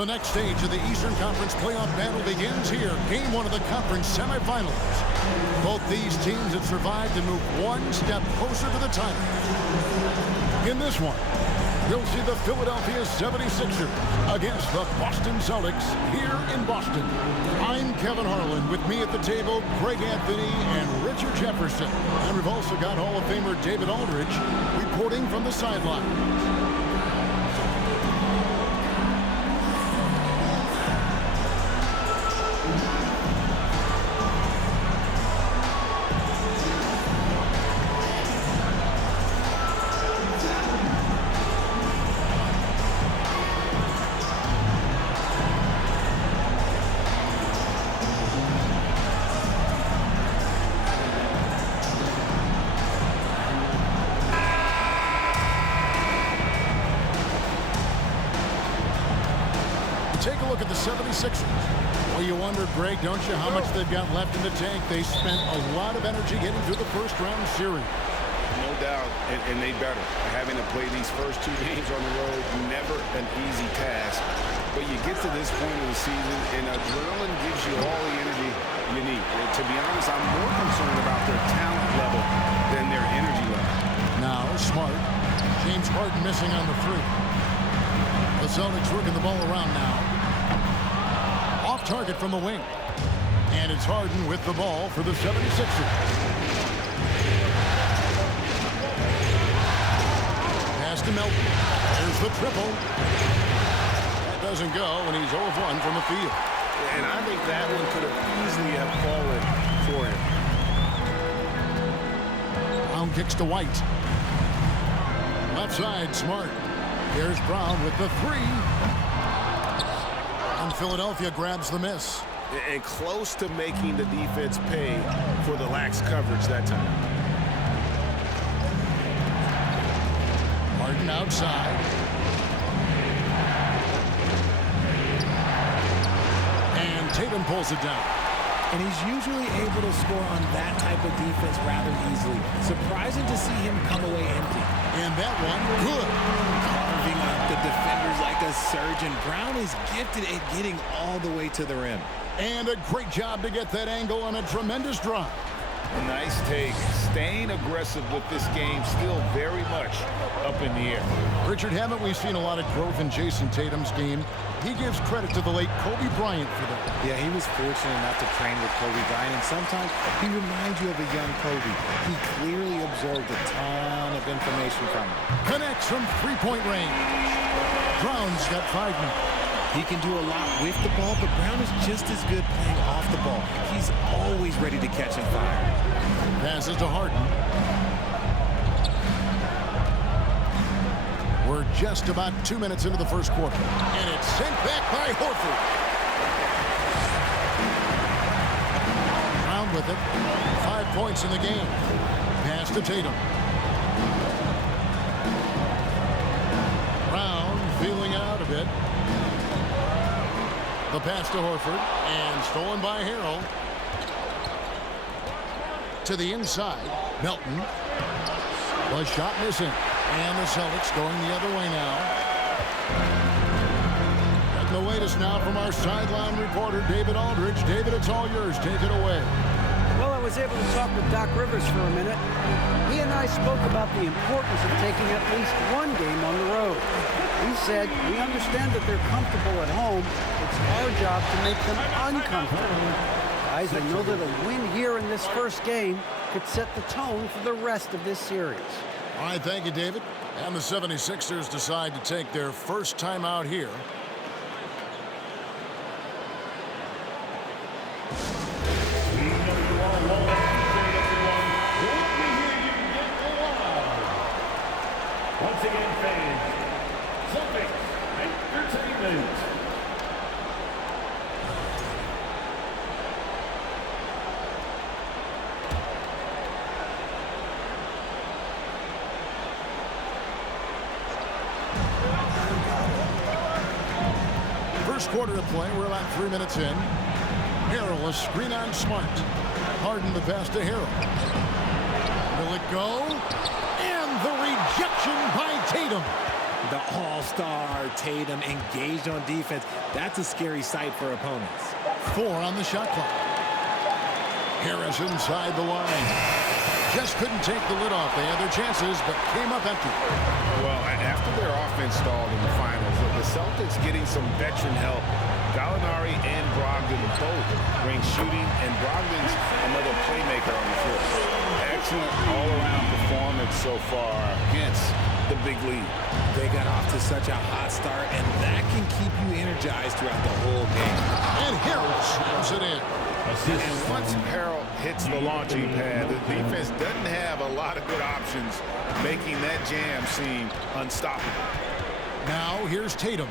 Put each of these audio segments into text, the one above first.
The next stage of the Eastern Conference playoff battle begins here. Game one of the conference semifinals. Both these teams have survived to move one step closer to the title. In this one, you'll see the Philadelphia 76ers against the Boston Celtics here in Boston. I'm Kevin Harlan. With me at the table, Greg Anthony and Richard Jefferson. And we've also got Hall of Famer David Aldridge reporting from the sideline. Take a look at the 76ers. Well, you wonder, Greg, don't you, how much they've got left in the tank? They spent a lot of energy getting through the first-round series. No doubt, and they better. Having to play these first two games on the road, never an easy task. But you get to this point of the season, and adrenaline gives you all the energy you need. And to be honest, I'm more concerned about their talent level than their energy level. Now, Smart. James Harden missing on the three. The Celtics working the ball around now. Off target from the wing. And it's Harden with the ball for the 76ers. Pass to Melton. There's the triple. That doesn't go, and he's 0 of 1 from the field. And I think that one could have easily have fallen for him. Brown kicks to White. Left side, Smart. Here's Brown with the three. And Philadelphia grabs the miss. And close to making the defense pay for the lax coverage that time. Harden outside. And Tatum pulls it down. And he's usually able to score on that type of defense rather easily. Surprising to see him come away empty. And that one, good. Carving up the defenders like a surgeon. Brown is gifted at getting all the way to the rim. And a great job to get that angle on a tremendous drive. A nice take. Staying aggressive with this game, still very much up in the air. Richard, haven't we seen a lot of growth in Jason Tatum's game? He gives credit to the late Kobe Bryant for that. Yeah, he was fortunate enough to train with Kobe Bryant, and sometimes he reminds you of a young Kobe. He clearly absorbed a ton of information from him. Connects from three-point range. Brown's got 5 now. He can do a lot with the ball, but Brown is just as good playing off the ball. He's always ready to catch and fire. Passes to Harden. We're just about 2 minutes into the first quarter. And it's sent back by Horford. Brown with it. 5 points in the game. Pass to Tatum. Brown feeling out a bit. The pass to Horford, and stolen by Harrell. To the inside, Melton. The shot missing, and the Celtics going the other way now. Getting the latest now from our sideline reporter, David Aldridge. David, it's all yours. Take it away. Well, I was able to talk with Doc Rivers for a minute. He and I spoke about the importance of taking at least one game on the road. He said, we understand that they're comfortable at home. It's our job to make them uncomfortable. Guys, I know that a win here in this first game could set the tone for the rest of this series. All right, thank you, David. And the 76ers decide to take their first time out here. Once again, fans, Celtics Entertainment. First quarter of play, we're about 3 minutes in. Harrell, a screen on Smart. Harden the pass to Harrell. Will it go? And the rejection by Tatum. The all-star Tatum engaged on defense. That's a scary sight for opponents. 4 on the shot clock. Harris inside the line. Just couldn't take the lid off. They had their chances, but came up empty. Well, after their offense stalled in the finals, the Celtics getting some veteran help. Gallinari and Brogdon both bring shooting, and Brogdon's another playmaker on the floor. Excellent all-around performance so far against the big lead. They got off to such a hot start, and that can keep you energized throughout the whole game. And Harris slams it in. And once Harrell hits the launching pad, the defense doesn't have a lot of good options, making that jam seem unstoppable. Now here's Tatum.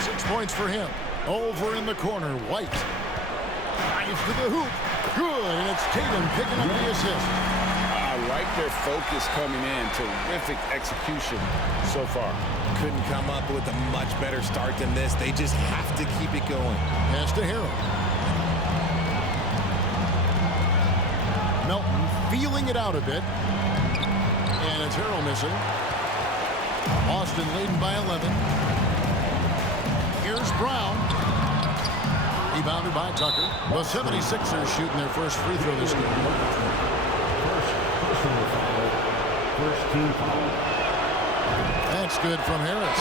6 points for him. Over in the corner, White. Drives to the hoop. Good, and it's Tatum picking up the assist. I like their focus coming in. Terrific execution so far. Couldn't come up with a much better start than this. They just have to keep it going. Pass to Harrell. Melton feeling it out a bit. And it's Harrell missing. Boston leading by 11. Here's Brown. Rebounded by Tucker. The 76ers shooting their first free throw this game. First team foul. That's good from Harris.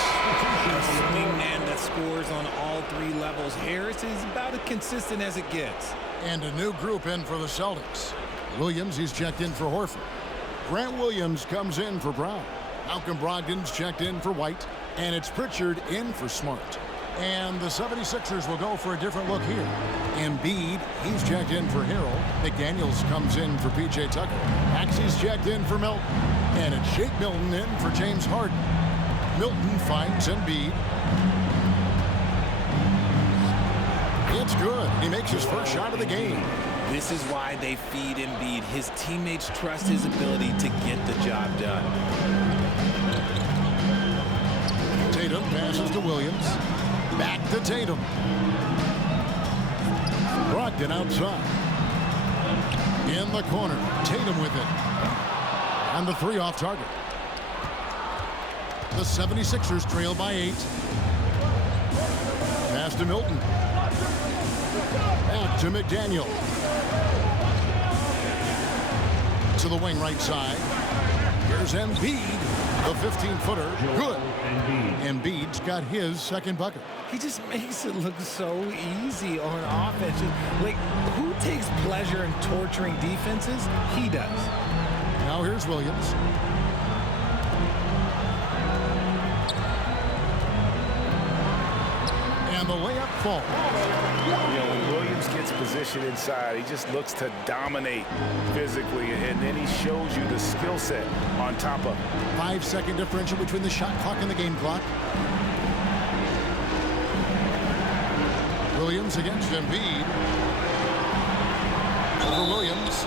A swingman that scores on all 3 levels. Harris is about as consistent as it gets. And a new group in for the Celtics. Williams, he's checked in for Horford. Grant Williams comes in for Brown. Malcolm Brogdon's checked in for White. And it's Pritchard in for Smart. And the 76ers will go for a different look here. Embiid, he's checked in for Harrell. McDaniels comes in for P.J. Tucker. Maxey's checked in for Milton. And it's Shake Milton in for James Harden. Milton finds Embiid. It's good. He makes his first shot of the game. This is why they feed Embiid. His teammates trust his ability to get the job done. Tatum passes to Williams. Back to Tatum. Brogdon outside. In the corner. Tatum with it. And the 3 off target. The 76ers trail by 8. Pass to Milton. Back to McDaniel. To the wing right side. Here's Embiid. The 15-footer. Good. Embiid's got his second bucket. He just makes it look so easy on offense. Like, who takes pleasure in torturing defenses? He does. Now here's Williams. And the layup falls. You know, when Williams gets positioned inside, he just looks to dominate physically, and then he shows you the skill set on top of it. 5-second differential between the shot clock and the game clock. Williams against Embiid. Over Williams.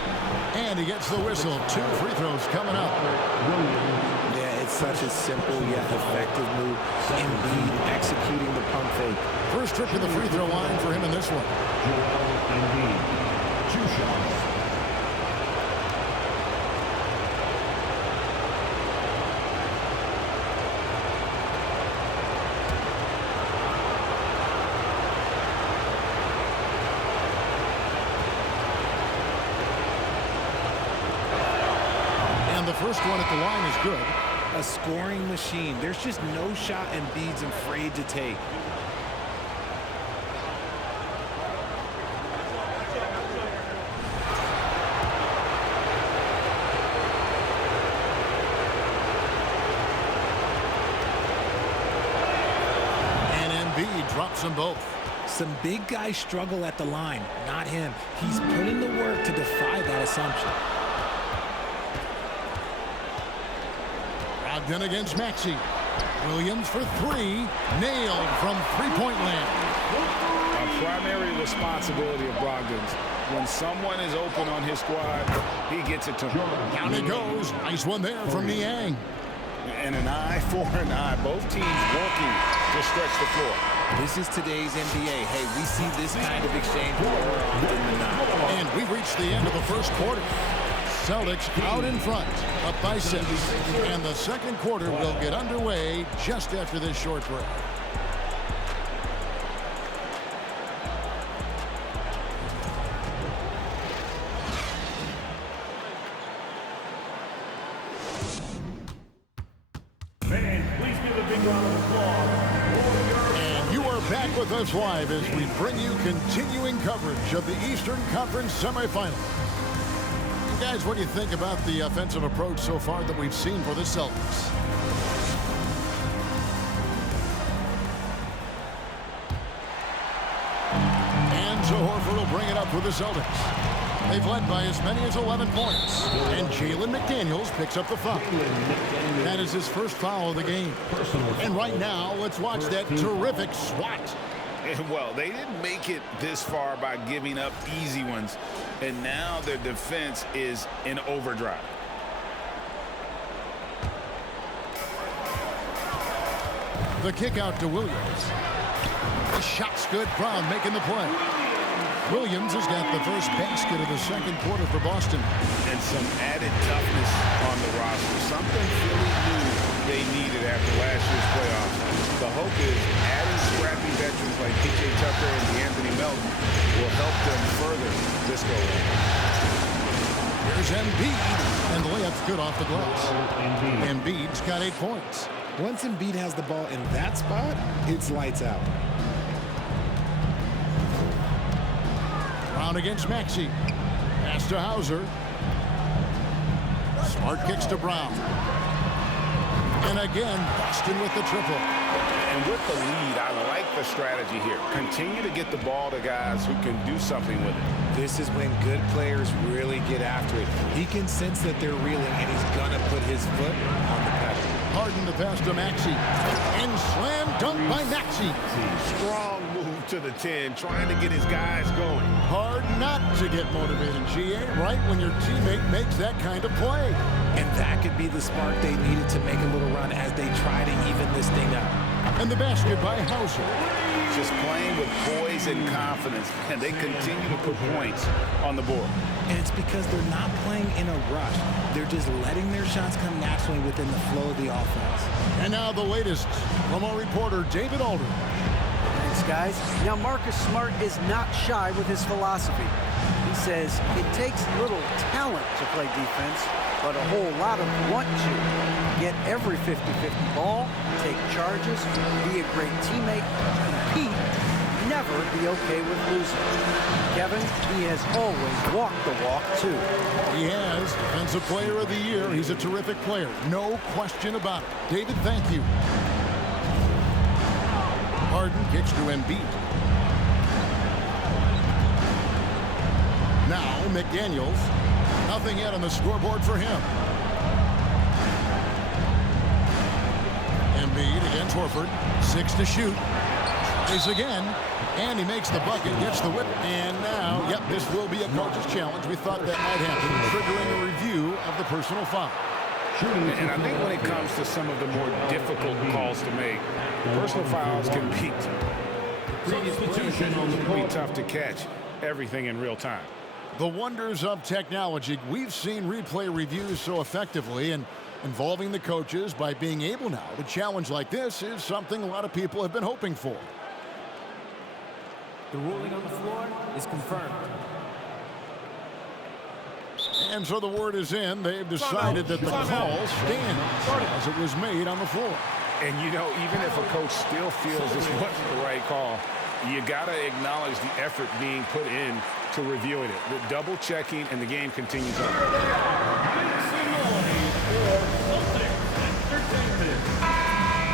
And he gets the whistle. 2 free throws coming up. Yeah, it's such a simple yet effective move. Embiid executing the pump fake. First trip to the free throw line for him in this one. Embiid, 2 shots. And the first one at the line is good. A scoring machine. There's just no shot Embiid's afraid to take. Drops them both. Some big guys struggle at the line, not him. He's put in the work to defy that assumption. Brogdon against Maxey. Williams for 3. Nailed from three-point land. A primary responsibility of Brogdon's. When someone is open on his squad, he gets it to him. Down it goes. Nice one there from Niang. And an eye for an eye. Both teams working to stretch the floor. This is today's NBA. Hey, we see this kind of exchange more often than not. And we've reached the end of the first quarter. Celtics out in front, up by 6. And the second quarter will get underway just after this short break. Fans, please give a big round of applause. And you are back with us live as we bring you continuing coverage of the Eastern Conference semifinals. Guys, what do you think about the offensive approach so far that we've seen for the Celtics? And so Horford will bring it up for the Celtics. They've led by as many as 11 points. And Jalen McDaniels picks up the foul. That is his first foul of the game. And right now, let's watch that terrific swat. Well, they didn't make it this far by giving up easy ones, and now their defense is in overdrive. The kick out to Williams. The shot's good. Brown making the play. Williams has got the first basket of the second quarter for Boston. And some added toughness on the roster. Something Philly knew they needed after last year's playoffs. The hope is adding scrappy veterans like P.J. Tucker and Anthony Melton will help them further this go around. Here's Embiid, and the layup's good off the glass. Embiid's got 8 points. Once Embiid has the ball in that spot, it's lights out. Brown against Maxey. Pass to Hauser. Smart kicks to Brown. And again, Boston with the triple. And with the lead, I like the strategy here. Continue to get the ball to guys who can do something with it. This is when good players really get after it. He can sense that they're reeling, and he's going to put his foot on the pedal. Harden the pass to Maxey. And slam dunk by Maxey. Strong move to the 10, trying to get his guys going. Hard not to get motivated, GA, right when your teammate makes that kind of play. And that could be the spark they needed to make a little run as they try to even this thing up. And the basket by Hauser. Just playing with poise and confidence, and they continue to put points on the board. And it's because they're not playing in a rush. They're just letting their shots come naturally within the flow of the offense. And now the latest from our reporter, David Alder. Thanks, guys. Now, Marcus Smart is not shy with his philosophy. He says it takes little talent to play defense, but a whole lot of want to. Get every 50-50 ball, take charges, be a great teammate, compete, never be okay with losing. Kevin, he has always walked the walk, too. He has. Defensive Player of the Year. He's a terrific player. No question about it. David, thank you. Harden kicks to Embiid. Now McDaniels. Nothing yet on the scoreboard for him. Embiid against Horford. 6 to shoot. Tries again. And he makes the bucket, gets the whip. And now, yep, this will be a coach's challenge. We thought that might happen, triggering a review of the personal foul. And I think when it comes to some of the more difficult calls to make, personal fouls can be tough to catch everything in real time. The wonders of technology. We've seen replay reviews so effectively, and involving the coaches by being able now to challenge like this is something a lot of people have been hoping for. The ruling on the floor is confirmed. And so the word is in. They've decided that the call stands as it was made on the floor. And, you know, even if a coach still feels this wasn't the right call, you got to acknowledge the effort being put in to reviewing it. The double checking, and the game continues on.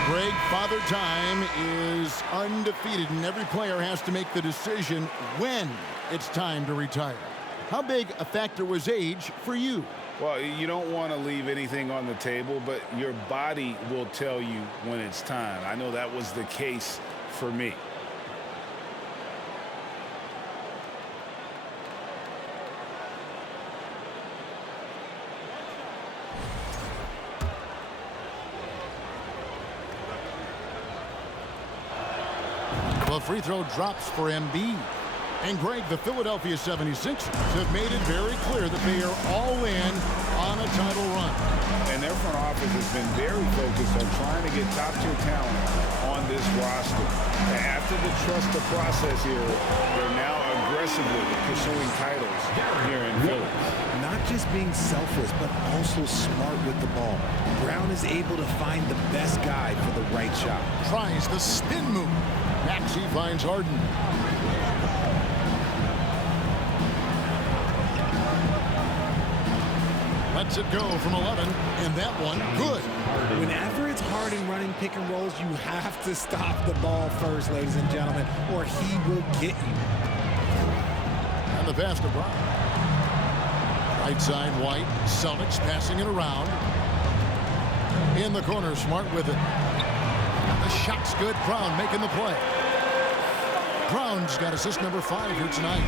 Greg, Father Time is undefeated, and every player has to make the decision when it's time to retire. How big a factor was age for you? Well, you don't want to leave anything on the table, but your body will tell you when it's time. I know that was the case for me. The free throw drops for Embiid. And Greg, the Philadelphia 76ers have made it very clear that they are all in on a title run. And their front office has been very focused on trying to get top-tier talent on this roster. And after the trust the process here, they're now aggressively pursuing titles here in Philly. Not just being selfless, but also smart with the ball. Brown is able to find the best guy for the right shot. Tries the spin move. Maxey finds Harden. Lets it go from 11, and that one good. Whenever it's Harden running pick and rolls, you have to stop the ball first, ladies and gentlemen, or he will get you. And the pass to Brown. Right side, White. Celtics passing it around. In the corner, Smart with it. The shot's good. Brown making the play. Brown's got assist number 5 here tonight.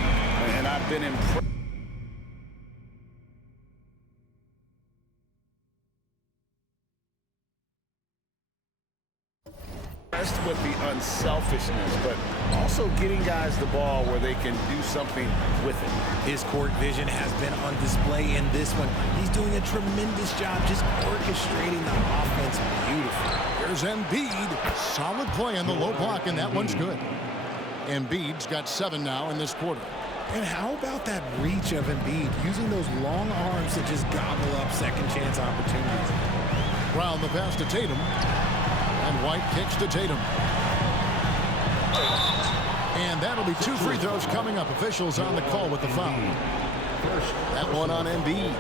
And I've been impressed with the unselfishness, but also getting guys the ball where they can do something with it. His court vision has been on display in this one. He's doing a tremendous job just orchestrating the offense beautifully. Here's Embiid. Solid play on the low block, and that one's good. Embiid's got 7 now in this quarter. And how about that reach of Embiid, using those long arms to just gobble up second chance opportunities. Brown the pass to Tatum. And White kicks to Tatum. And that'll be 2 free throws coming up. Officials on the call with the foul. That one on Embiid.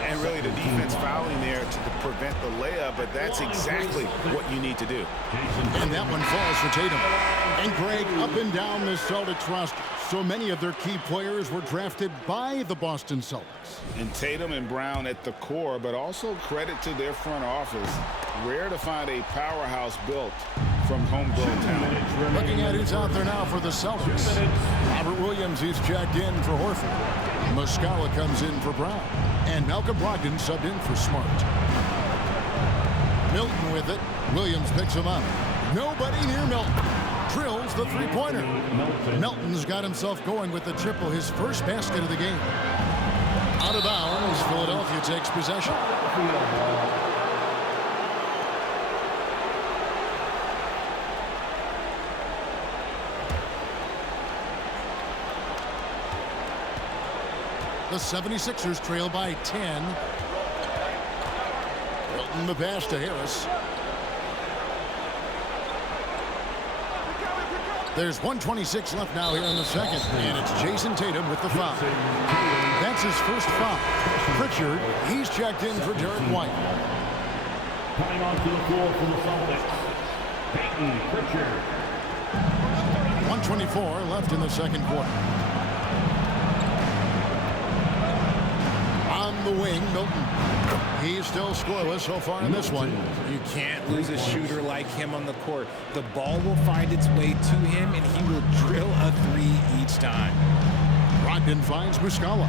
And really the defense fouling there to prevent the layup, but that's exactly what you need to do. And that one falls for Tatum. And Greg, up and down the Celtics roster, so many of their key players were drafted by the Boston Celtics. And Tatum and Brown at the core, but also credit to their front office. Rare to find a powerhouse built from homegrown talent. Looking at who's out there now for the Celtics. Robert Williams, he's checked in for Horford. Muscala comes in for Brown. And Malcolm Brogdon subbed in for Smart. Milton with it. Williams picks him up. Nobody near Milton. Drills the three-pointer. Milton's got himself going with the triple, his first basket of the game. Out of bounds, Philadelphia takes possession. The 76ers trail by 10. Milton the pass to Harris. There's 1:26 left now here in the second, and it's Jason Tatum with the foul. That's his first foul. Pritchard, he's checked in for Derek White. Coming onto the floor for the Celtics, Peyton Pritchard. 1:24 left in the second quarter. On the wing, Milton. He's still scoreless so far in this one. You can't lose a shooter like him on the court. The ball will find its way to him, and he will drill a 3 each time. Brogdon finds Muscala.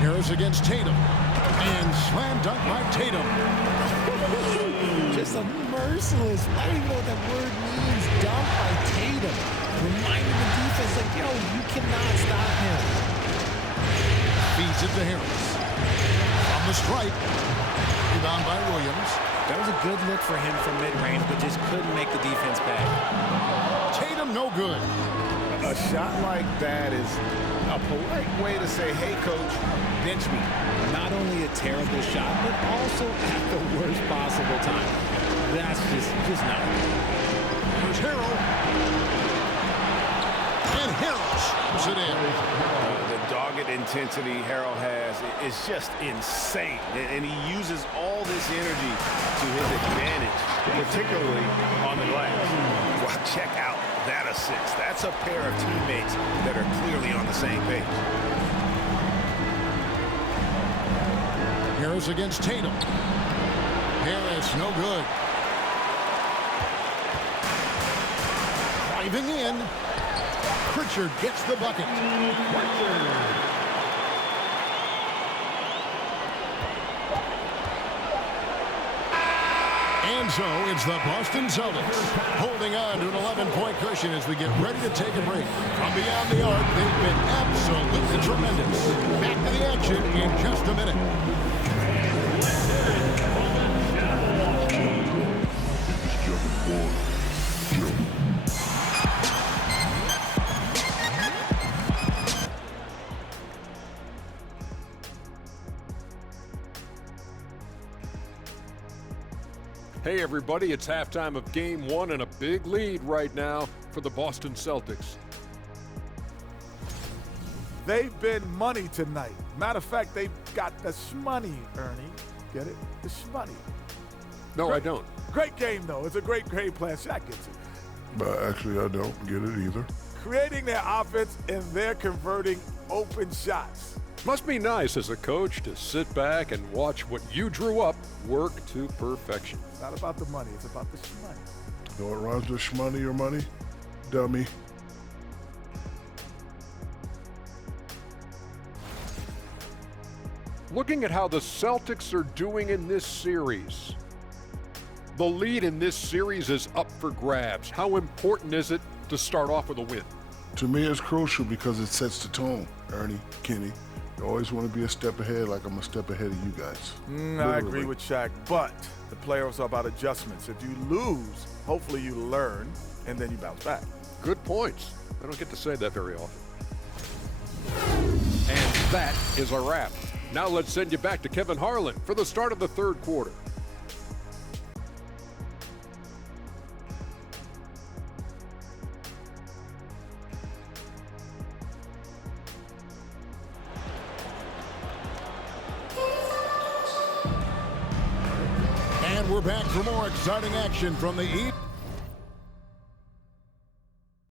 Harris against Tatum. And slam dunk by Tatum. Just a merciless, I don't even know what that word means, dunk by Tatum. Reminding the defense, like, yo, you cannot stop him. Feeds it to Harris. On the strike. Rebound by Williams. That was a good look for him from mid-range, but just couldn't make the defense pay. Tatum no good. A shot like that is a polite way to say, hey, coach, bench me. Not only a terrible shot, but also at the worst possible time. That's just not good. Here's Harrell. And Harrell shoots it in. The dogged intensity Harrell has is just insane. And he uses all this energy to his advantage, particularly on the glass. Well, check out that assist. That's a pair of teammates that are clearly on the same page. Harris against Tatum. Harris no good. Driving in. Pritchard gets the bucket. And so it's the Boston Celtics holding on to an 11-point cushion as we get ready to take a break. From beyond the arc, they've been absolutely tremendous. Back to the action in just a minute. Hey everybody, it's halftime of game one and a big lead right now for the Boston Celtics. They've been money tonight. Matter of fact, they've got the shmoney, Ernie. Get it? The shmoney. No, Great, I don't. Great game, though. It's a great game plan. Shaq gets it. But actually, I don't get it either. Creating their offense, and they're converting open shots. Must be nice as a coach to sit back and watch what you drew up work to perfection. It's not about the money. It's about the shmoney. Know what rhymes with shmoney or money? Dummy. Looking at how the Celtics are doing in this series. The lead in this series is up for grabs. How important is it to start off with a win? To me, it's crucial because it sets the tone, Ernie, Kenny. You always want to be a step ahead, like I'm a step ahead of you guys. I agree with Shaq, but the playoffs are about adjustments. If you lose, hopefully you learn, and then you bounce back. Good points. I don't get to say that very often. And that is a wrap. Now let's send you back to Kevin Harlan for the start of the third quarter. And we're back for more exciting action from the East.